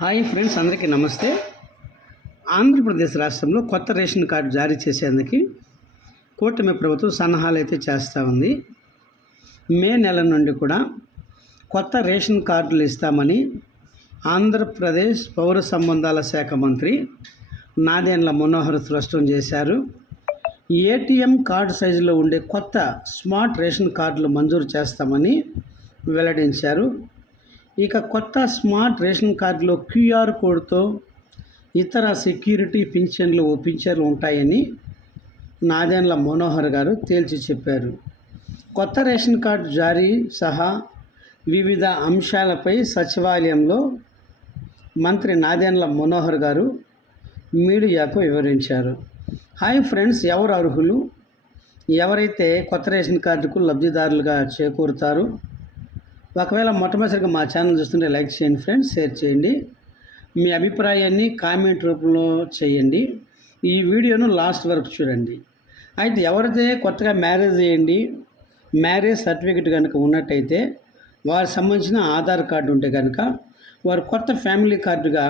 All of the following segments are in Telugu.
హాయ్ ఫ్రెండ్స్, అందరికీ నమస్తే. ఆంధ్రప్రదేశ్ రాష్ట్రంలో కొత్త రేషన్ కార్డు జారీ చేసేందుకు కూటమి ప్రభుత్వం సన్నాహాలు అయితే చేస్తూ ఉంది. మే నెల నుండి కూడా కొత్త రేషన్ కార్డులు ఇస్తామని ఆంధ్రప్రదేశ్ పౌర సంబంధాల శాఖ మంత్రి నాదెండ్ల మనోహర్ స్పష్టం చేశారు. ఏటీఎం కార్డు సైజులో ఉండే కొత్త స్మార్ట్ రేషన్ కార్డులు మంజూరు చేస్తామని వెల్లడించారు. ఇక కొత్త స్మార్ట్ రేషన్ కార్డులో క్యూఆర్ కోడ్తో ఇతర సెక్యూరిటీ పింఛన్లు ఉంటాయని నాదెండ్ల మనోహర్ గారు తేల్చి చెప్పారు. కొత్త రేషన్ కార్డు జారీ సహా వివిధ అంశాలపై సచివాలయంలో మంత్రి నాదెండ్ల మనోహర్ గారు మీడియాకు వివరించారు. హాయ్ ఫ్రెండ్స్, ఎవరు అర్హులు, ఎవరైతే కొత్త రేషన్ కార్డుకు లబ్ధిదారులుగా చేకూరుతారు? ఒకవేళ మొట్టమొదటిగా మా ఛానల్ చూస్తుంటే లైక్ చేయండి ఫ్రెండ్స్, షేర్ చేయండి, మీ అభిప్రాయాన్ని కామెంట్ రూపంలో చేయండి. ఈ వీడియోను లాస్ట్ వరకు చూడండి. అయితే ఎవరైతే కొత్తగా మ్యారేజ్ సర్టిఫికెట్ కనుక ఉన్నట్టయితే వారికి సంబంధించిన ఆధార్ కార్డు ఉంటే కనుక వారు కొత్త ఫ్యామిలీ కార్డుగా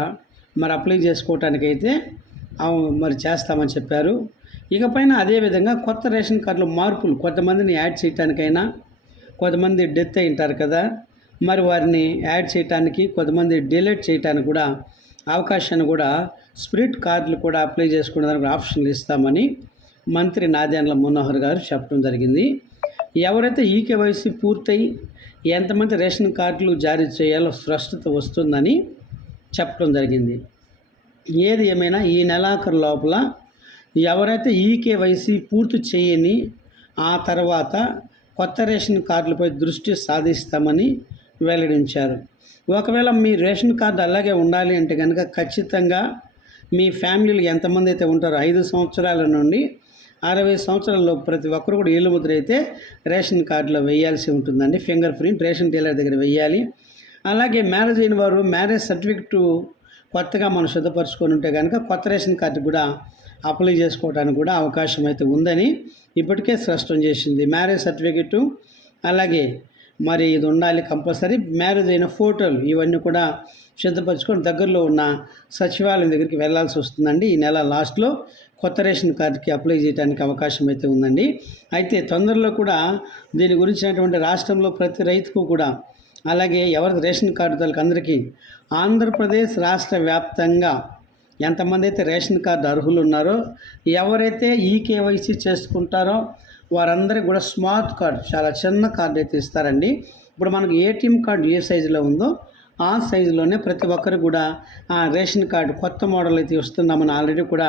అప్లై చేసుకోవటానికైతే మరి చేస్తామని చెప్పారు. ఇకపైన అదేవిధంగా కొత్త రేషన్ కార్డులో మార్పులు కొంతమందిని యాడ్ చేయడానికైనా, కొంతమంది డెత్ అయి ఉంటారు కదా, మరి వారిని యాడ్ చేయడానికి, కొంతమంది డిలీట్ చేయడానికి కూడా అవకాశాన్ని కూడా స్పిరిట్ కార్డులు కూడా అప్లై చేసుకునేదానికి ఆప్షన్లు ఇస్తామని మంత్రి నాదెండ్ల మనోహర్ గారు చెప్పడం జరిగింది. ఎవరైతే ఈకేవైసీ పూర్తయి ఎంతమంది రేషన్ కార్డులు జారీ చేయాలో స్పష్టత వస్తుందని చెప్పడం జరిగింది. ఏది ఏమైనా ఈ నెలాఖరు లోపల ఎవరైతే ఈకేవైసీ పూర్తి చేయని ఆ తర్వాత కొత్త రేషన్ కార్డులపై దృష్టి సాధిస్తామని వెల్లడించారు. ఒకవేళ మీ రేషన్ కార్డు అలాగే ఉండాలి అంటే కనుక ఖచ్చితంగా మీ ఫ్యామిలీలు ఎంతమంది అయితే ఉంటారో 5 సంవత్సరాల నుండి 60 సంవత్సరాల్లో ప్రతి ఒక్కరు కూడా ఏలు ముద్ర అయితే రేషన్ కార్డులో వేయాల్సి ఉంటుందండి. ఫింగర్ ప్రింట్ రేషన్ డీలర్ దగ్గర వేయాలి. అలాగే మ్యారేజ్ అయిన వారు మ్యారేజ్ సర్టిఫికెట్ కొత్తగా మనం సిద్ధపరచుకొని ఉంటే కనుక కొత్త రేషన్ కార్డు కూడా అప్లై చేసుకోవడానికి కూడా అవకాశం అయితే ఉందని ఇప్పటికే స్పష్టం చేసింది. మ్యారేజ్ సర్టిఫికెట్ అలాగే మరి ఇది ఉండాలి కంపల్సరీ. మ్యారేజ్ అయిన ఫోటోలు ఇవన్నీ కూడా సిద్ధపరచుకొని దగ్గరలో ఉన్న సచివాలయం దగ్గరికి వెళ్ళాల్సి వస్తుందండి. ఈ నెల లాస్ట్లో కొత్త రేషన్ కార్డుకి అప్లై చేయడానికి అవకాశం అయితే ఉందండి. అయితే తొందరలో కూడా దీని గురించినటువంటి రాష్ట్రంలో ప్రతి రైతుకు కూడా, అలాగే ఎవరి రేషన్ కార్డుదారులకు అందరికీ ఆంధ్రప్రదేశ్ రాష్ట్ర వ్యాప్తంగా ఎంతమంది అయితే రేషన్ కార్డు అర్హులు ఉన్నారో, ఎవరైతే ఈకేవైసీ చేసుకుంటారో వారందరికీ కూడా స్మార్ట్ కార్డు, చాలా చిన్న కార్డు అయితే ఇస్తారండి. ఇప్పుడు మనకు ఏటీఎం కార్డు ఏ సైజులో ఉందో ఆ సైజులోనే ప్రతి ఒక్కరు కూడా ఆ రేషన్ కార్డు కొత్త మోడల్ అయితే వస్తున్నామని ఆల్రెడీ కూడా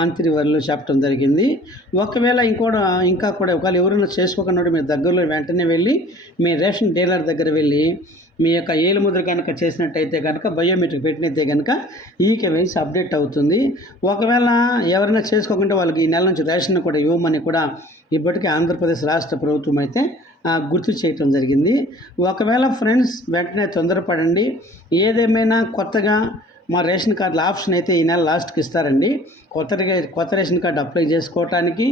మంత్రి వర్యులు చెప్పడం జరిగింది. ఒకవేళ ఇంకా కూడా ఒకవేళ ఎవరైనా చేసుకోకుండా మీ దగ్గరలో వెంటనే వెళ్ళి మీ రేషన్ డీలర్ దగ్గర వెళ్ళి మీ యొక్క ఏలు ముద్ర కనుక చేసినట్టయితే కనుక బయోమెట్రిక్ పెట్టినైతే కనుక ఈకేవైసీ అప్డేట్ అవుతుంది. ఒకవేళ ఎవరైనా చేసుకోకుండా వాళ్ళకి ఈ నెల నుంచి రేషన్ కూడా ఇవ్వమని కూడా ఇప్పటికే ఆంధ్రప్రదేశ్ రాష్ట్ర ప్రభుత్వం అయితే గుర్తు చేయటం జరిగింది. ఒకవేళ ఫ్రెండ్స్ వెంటనే తొందరపడండి. ఏదేమైనా కొత్తగా మా రేషన్ కార్డుల ఆప్షన్ అయితే ఈ నెల లాస్ట్కి ఇస్తారండి. కొత్త రేషన్ కార్డు అప్లై చేసుకోవటానికి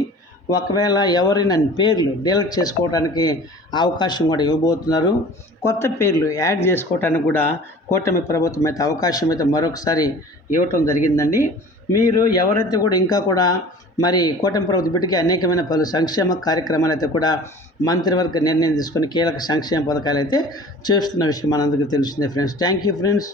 ఒకవేళ ఎవరైనా పేర్లు డిలీట్ చేసుకోవడానికి అవకాశం కూడా ఇవ్వబోతున్నారు. కొత్త పేర్లు యాడ్ చేసుకోవటానికి కూడా కూటమి ప్రభుత్వం అయితే అవకాశం అయితే మరొకసారి ఇవ్వటం జరిగిందండి. మీరు ఎవరైతే కూడా ఇంకా కూడా మరి కూటమి ప్రభుత్వం ఇప్పటికీ అనేకమైన పలు సంక్షేమ కార్యక్రమాలు అయితే కూడా మంత్రివర్గ నిర్ణయం తీసుకొని కీలక సంక్షేమ పథకాలు అయితే చేస్తున్న విషయం మనందరికీ తెలిసిందే ఫ్రెండ్స్. Thank you friends.